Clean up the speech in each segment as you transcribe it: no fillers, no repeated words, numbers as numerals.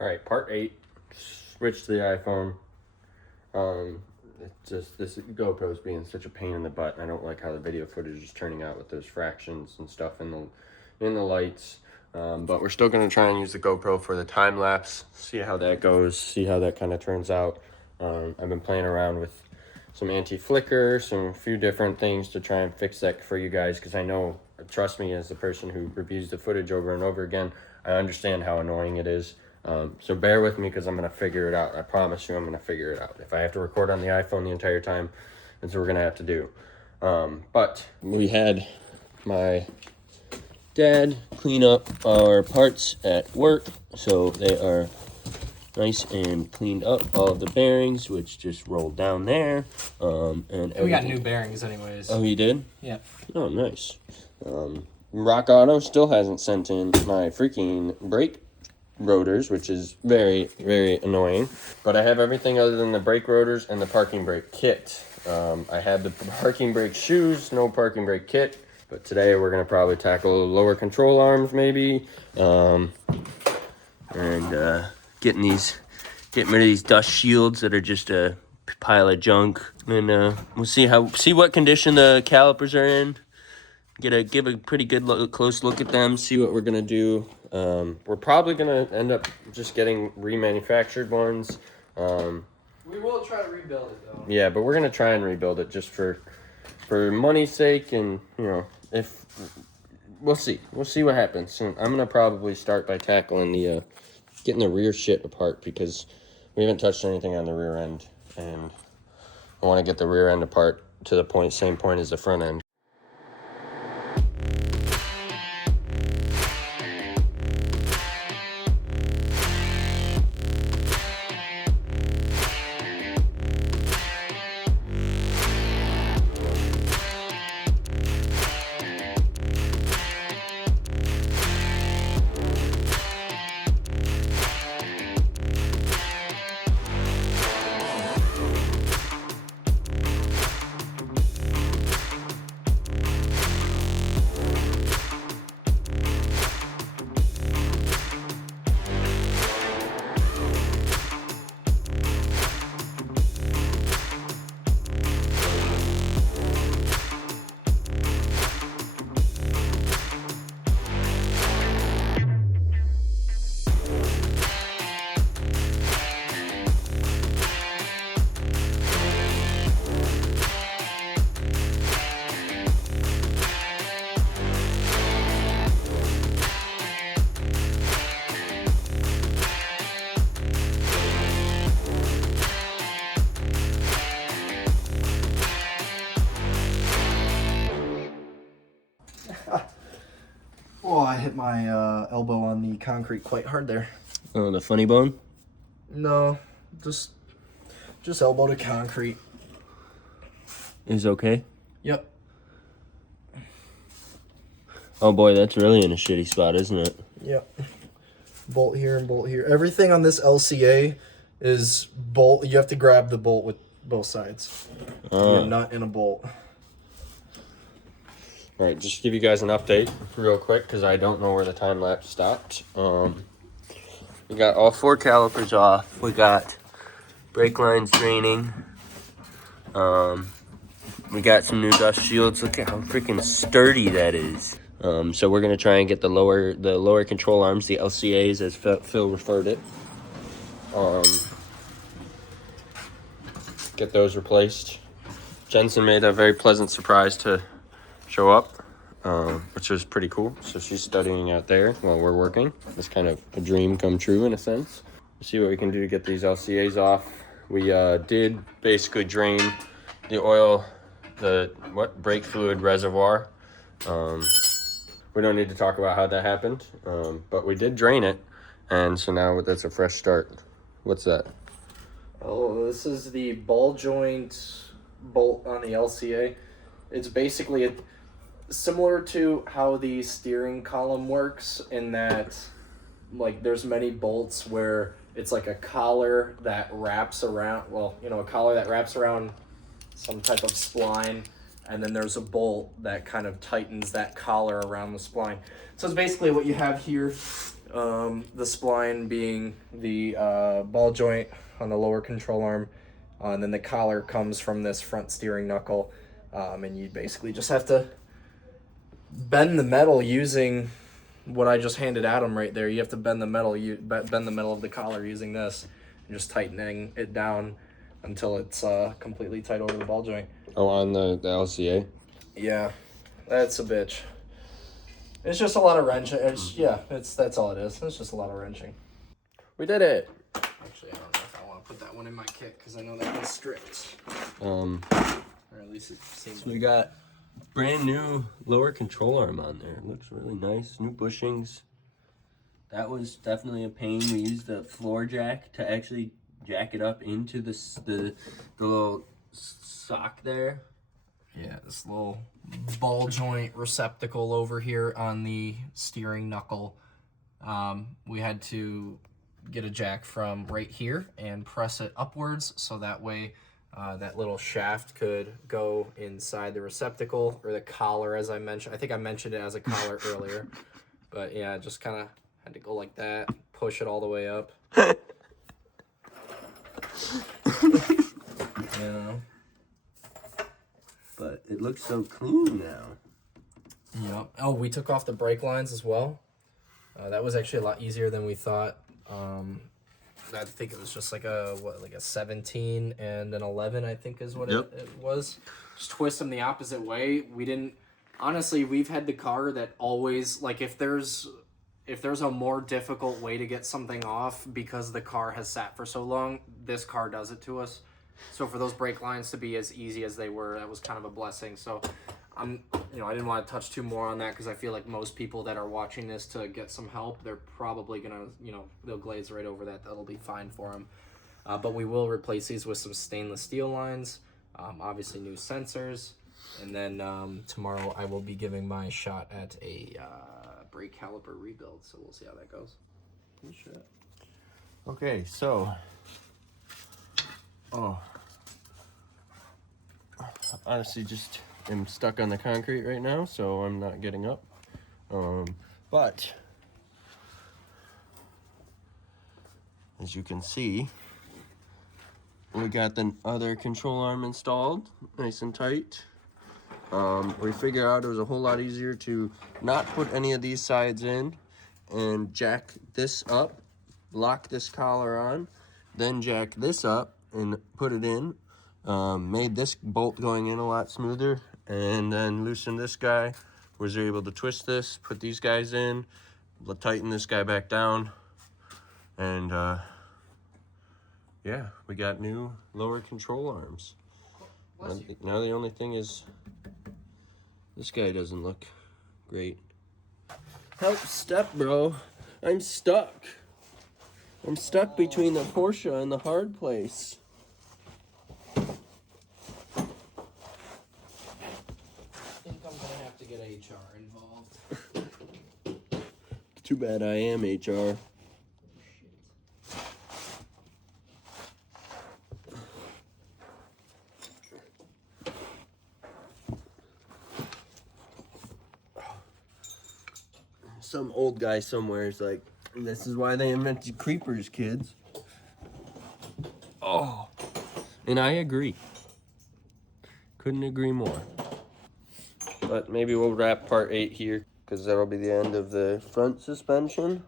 All right, part 8. Switch to the iPhone. It's just this GoPro's being such a pain in the butt. I don't like how the video footage is turning out with those fractions and stuff in the lights. But we're still gonna try and use the GoPro for the time lapse. See how that goes. See how that kind of turns out. I've been playing around with some anti-flicker, a few different things to try and fix that for you guys, because I know, trust me, as the person who reviews the footage over and over again, I understand how annoying it is. So bear with me, because I'm going to figure it out. I promise you I'm going to figure it out. If I have to record on the iPhone the entire time, that's what we're going to have to do. But we had my dad clean up our parts at work, so they are nice and cleaned up. All of the bearings, which just rolled down there. And we got new bearings anyways. Oh, he did? Yeah. Oh, nice. Rock Auto still hasn't sent in my freaking brake rotors, which is very, very annoying. But I have everything other than the brake rotors and the parking brake kit. I had the parking brake shoes, no parking brake kit. But today we're going to probably tackle lower control arms see getting rid of these dust shields that are just a pile of junk, and we'll see what condition the calipers are in. Give a pretty good close look at them. See what we're gonna do. We're probably gonna end up just getting remanufactured ones. We will try to rebuild it though. Yeah, but we're gonna try and rebuild it just for money's sake, and if we'll see what happens. And I'm gonna probably start by tackling the getting the rear shit apart, because we haven't touched anything on the rear end, and I want to get the rear end apart to the same point as the front end. Oh, I hit my elbow on the concrete quite hard there. Oh, the funny bone? No, just elbow to concrete. Is okay? Yep. Oh boy, that's really in a shitty spot, isn't it? Yep. Bolt here and bolt here. Everything on this LCA is bolt. You have to grab the bolt with both sides. A nut and a bolt. All right, just to give you guys an update real quick, because I don't know where the time lapse stopped. We got all 4 calipers off. We got brake lines draining. We got some new dust shields. Look at how freaking sturdy that is. So we're gonna try and get the lower control arms, the LCAs, as Phil referred it. Get those replaced. Jensen made a very pleasant surprise to show up, which was pretty cool. So she's studying out there while we're working. It's kind of a dream come true in a sense. Let's see what we can do to get these LCAs off. We did basically drain the oil, brake fluid reservoir. We don't need to talk about how that happened, but we did drain it, and so now that's a fresh start. What's that? Oh, this is the ball joint bolt on the LCA. It's basically similar to how the steering column works, in that, like, there's many bolts where it's like a collar that wraps around, a collar that wraps around some type of spline, and then there's a bolt that kind of tightens that collar around the spline. So it's basically what you have here The spline being the ball joint on the lower control arm, and then the collar comes from this front steering knuckle, and you basically just have to bend the metal using what I just handed Adam right there. You have to bend the metal, bend the metal of the collar using this, and just tightening it down until it's completely tight over the ball joint. Oh, on the LCA? Yeah, that's a bitch. It's just a lot of wrenching. That's all it is. It's just a lot of wrenching. We did it! Actually, I don't know if I want to put that one in my kit because I know that one's stripped. Or at least it seems. So we got brand new lower control arm on there. It looks really nice. New bushings. That was definitely a pain. We used the floor jack to actually jack it up into the little sock there. Yeah, this little ball joint receptacle over here on the steering knuckle. We had to get a jack from right here and press it upwards so that way that little shaft could go inside the receptacle, or the collar, as I mentioned. I think I mentioned it as a collar earlier. But yeah, just kind of had to go like that, push it all the way up. You know? But it looks so clean now. Yep. Oh, we took off the brake lines as well. That was actually a lot easier than we thought. I think it was just like a 17 and an 11, I think is what it was. Just twist them the opposite way. We didn't, honestly, we've had the car that always, like, if there's a more difficult way to get something off because the car has sat for so long, this car does it to us. So for those brake lines to be as easy as they were, that was kind of a blessing. So I didn't want to touch too more on that because I feel like most people that are watching this to get some help, they're probably gonna, they'll glaze right over that. That'll be fine for them. But we will replace these with some stainless steel lines, obviously new sensors, and then tomorrow I will be giving my shot at a brake caliper rebuild. So we'll see how that goes. Good shit. Okay, so honestly, just am stuck on the concrete right now, so I'm not getting up. But as you can see, we got the other control arm installed, nice and tight. We figured out it was a whole lot easier to not put any of these sides in and jack this up, lock this collar on, then jack this up and put it in. Made this bolt going in a lot smoother, and then loosened this guy. Was able to twist this, put these guys in, tighten this guy back down, and yeah, we got new lower control arms. Now the only thing is, this guy doesn't look great. Help, step, bro. I'm stuck. I'm stuck between the Porsche and the hard place. Get HR involved. Too bad I am HR. Some old guy somewhere is like, this is why they invented creepers, kids. Oh, and I agree. Couldn't agree more. But maybe we'll wrap part 8 here, because that'll be the end of the front suspension,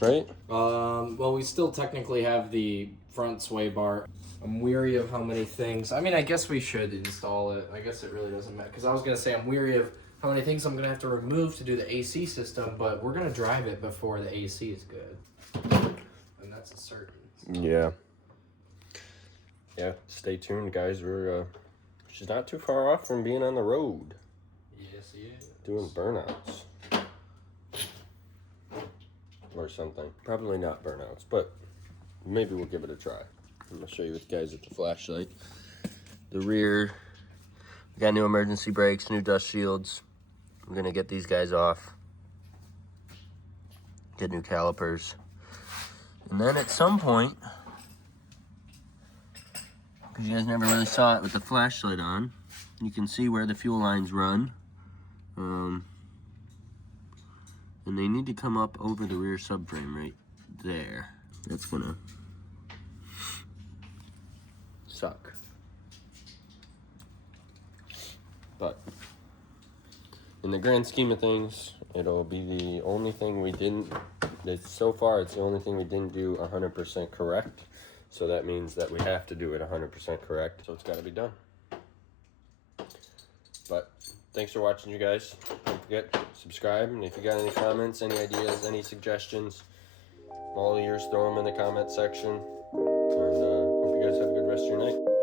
right? Well, we still technically have the front sway bar. I'm weary of how many things. I mean, I guess we should install it. I guess it really doesn't matter. Because I was going to say I'm weary of how many things I'm going to have to remove to do the AC system, but we're going to drive it before the AC is good. And that's a certain. So. Yeah. Yeah, stay tuned, guys. She's not too far off from being on the road. Yes, he is. Doing burnouts. Or something. Probably not burnouts, but maybe we'll give it a try. I'm going to show you with guys with the flashlight. The rear, we got new emergency brakes, new dust shields. We're going to get these guys off. Get new calipers. And then at some point, because you guys never really saw it with the flashlight on, you can see where the fuel lines run. And they need to come up over the rear subframe right there. That's gonna suck. But in the grand scheme of things, it'll be the only thing we didn't, so far it's the only thing we didn't do 100% correct. So that means that we have to do it 100% correct. So it's gotta be done. But thanks for watching, you guys. Don't forget, subscribe. And if you got any comments, any ideas, any suggestions, all ears, throw them in the comment section. And hope you guys have a good rest of your night.